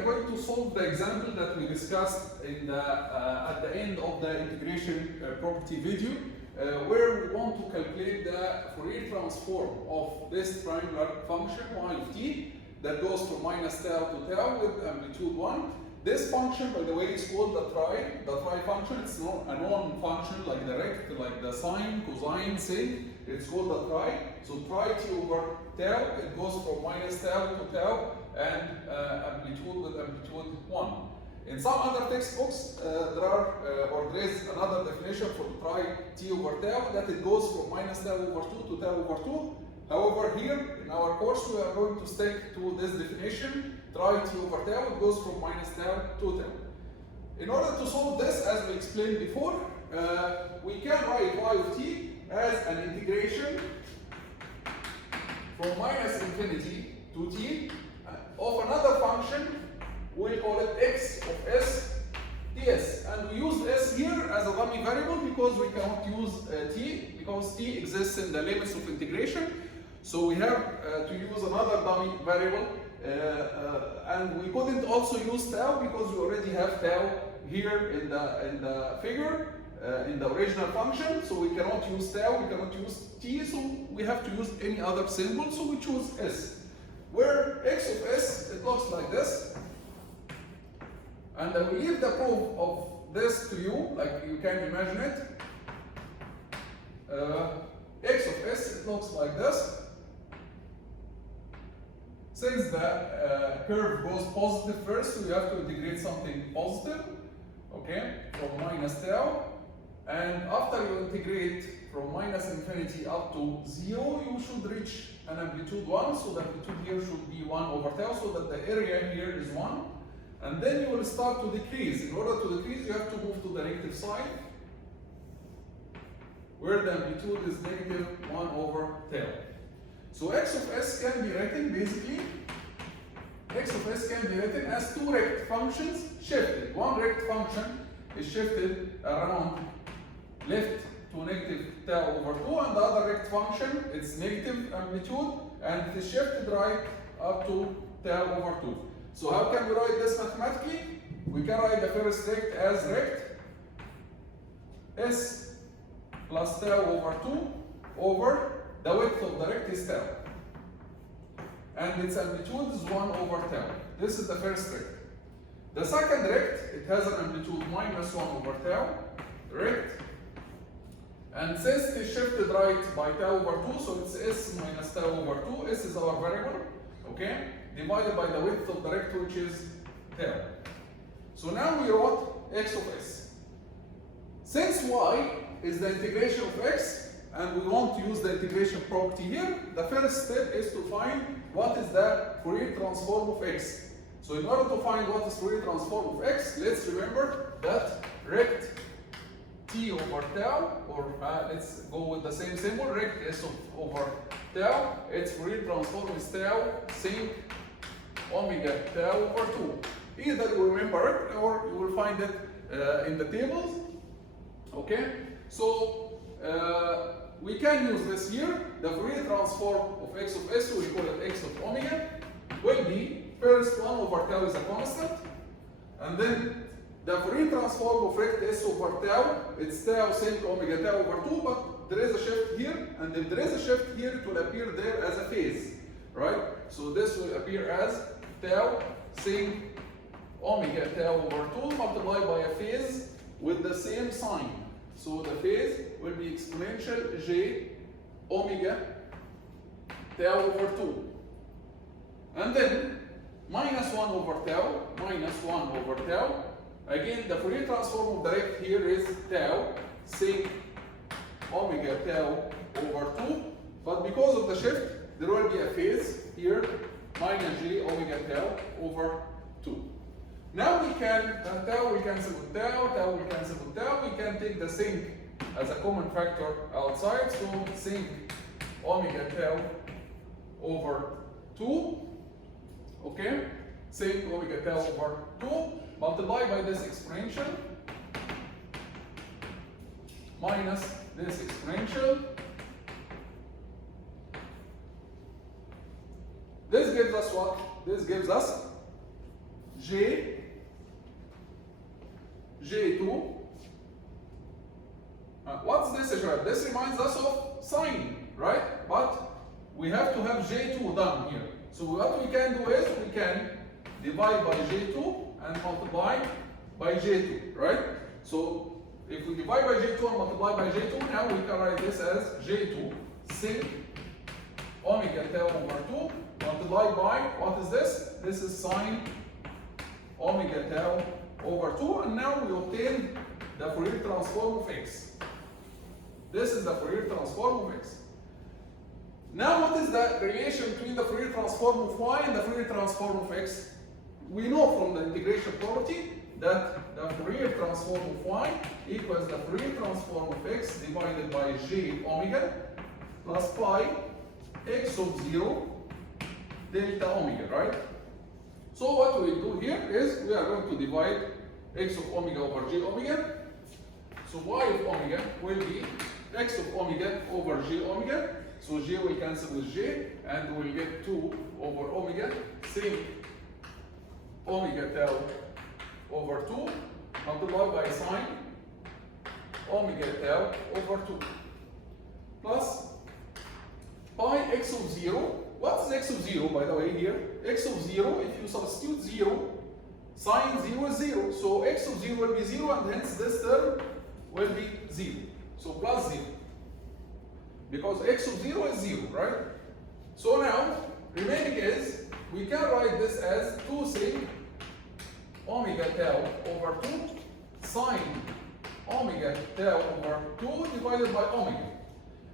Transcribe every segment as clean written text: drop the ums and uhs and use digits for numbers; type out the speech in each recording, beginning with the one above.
are going to solve the example that we discussed in at the end of the integration property video, where we want to calculate the Fourier transform of this triangular function y of t that goes from minus tau to tau with amplitude 1. This function, by the way, is called the tri function. It's not a known function like the rect, like the sine, cosine, sin. It's called the tri. So tri t over tau, it goes from minus tau to tau and amplitude with amplitude 1. In some other textbooks, there is another definition for tri t over tau that it goes from minus tau over 2 to tau over 2. However, here in our course, we are going to stick to this definition, tri t over tau, it goes from minus tau to tau. In order to solve this, as we explained before, we can write y of t as an integration from minus infinity to t of another function. We'll call it x of s ds. And we use s here as a dummy variable because we cannot use t, because t exists in the limits of integration. So we have to use another dummy variable, and we couldn't also use tau because we already have tau here in the figure, in the original function. So we cannot use tau, we cannot use t, so we have to use any other symbol. So we choose s, where x of s, it looks like this. And I will leave the proof of this to you, like you can imagine it. X of s, it looks like this. Since the curve goes positive first, so you have to integrate something positive, okay, from minus tau. And after you integrate from minus infinity up to 0, you should reach an amplitude 1, so the amplitude here should be 1 over tau, so that the area here is 1. And then you will start to decrease. In order to decrease, you have to move to the negative side, where the amplitude is negative 1 over tau. So x of s can be written basically, x of s can be written as two rect functions shifted. One rect function is shifted around left to negative tau over 2, and the other rect function, it's negative amplitude, and it is shifted right up to tau over 2. So how can we write this mathematically? We can write the first rect as rect s plus tau over 2 over the width of the rect is tau, and its amplitude is 1 over tau. This is the first rect. The second rect, it has an amplitude minus 1 over tau rect, and since it is shifted right by tau over 2, so it's s minus tau over 2. S is our variable, okay, divided by the width of the rect, which is tau. So now we wrote x of s. Since y is the integration of x, and we want to use the integration property here, the first step is to find what is the Fourier transform of x. So in order to find what is Fourier transform of x, let's remember that rect t over tau, or let's go with the same symbol, rect s over tau, its Fourier transform is tau sin omega tau over 2. Either you remember it or you will find it in the tables. Okay, so we can use this here. The Fourier transform of x of s, we call it x of omega, will be first 1 over tau is a constant, and then the Fourier transform of rect s over tau, it's tau sin omega tau over 2, but there is a shift here, and if there is a shift here, it will appear there as a phase, right? So this will appear as tau sin omega tau over 2 multiplied by a phase with the same sign. So the phase will be exponential j omega tau over 2. And then minus 1 over tau, minus 1 over tau. Again, the Fourier transform of the rect here is tau sin omega tau over 2. But because of the shift, there will be a phase here, minus j omega tau over 2. Now we can, tau will cancel with tau, tau will cancel with tau. We can take the sinc as a common factor outside. So sinc omega tau over 2. Okay? Sinc omega tau over 2. Multiply by this exponential minus this exponential. This gives us what? This gives us J2. What's this, Shabab? This reminds us of sine, right? But we have to have J2 done here. So what we can do is we can divide by J2 and multiply by J2, right? So if we divide by J2 and multiply by J2, now we can write this as J2 sin omega tau over 2 multiplied by, what is this? This is sine omega tau over 2, and now we obtain the Fourier transform of x. This is the Fourier transform of x. Now what is the relation between the Fourier transform of y and the Fourier transform of x? We know from the integration property that the Fourier transform of y equals the Fourier transform of x divided by j omega plus pi x of 0 delta omega, right? So what we will do here is we are going to divide x of omega over j omega. So y of omega will be x of omega over j omega. So j will cancel with j, and we'll get 2 over omega sin omega tau over 2 multiplied by sine omega tau over 2 plus pi x of 0. What is x of 0, by the way, here? X of 0, if you substitute 0, sine 0 is 0. So x of 0 will be 0, and hence this term will be 0. So plus 0. Because x of 0 is 0, right? So now, remaining is, we can write this as 2 sin omega tau over 2 sine omega tau over 2 divided by omega.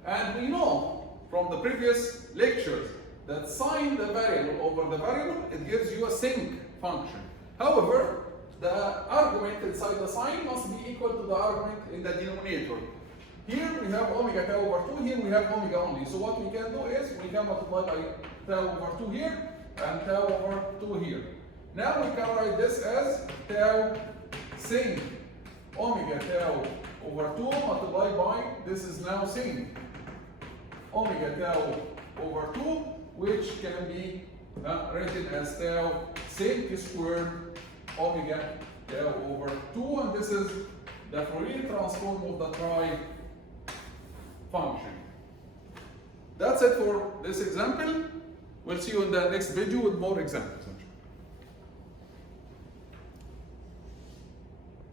And we know from the previous lectures that sine the variable over the variable, it gives you a sinc function. However, the argument inside the sine must be equal to the argument in the denominator. Here we have omega tau over 2, here we have omega only. So what we can do is we can multiply by tau over 2 here and tau over 2 here. Now we can write this as tau sin omega tau over 2 multiplied by, this is now sin omega tau over 2, which can be written as tau sin squared omega tau over 2, and this is the Fourier transform of the tri function. That's it for this example. We'll see you in the next video with more examples.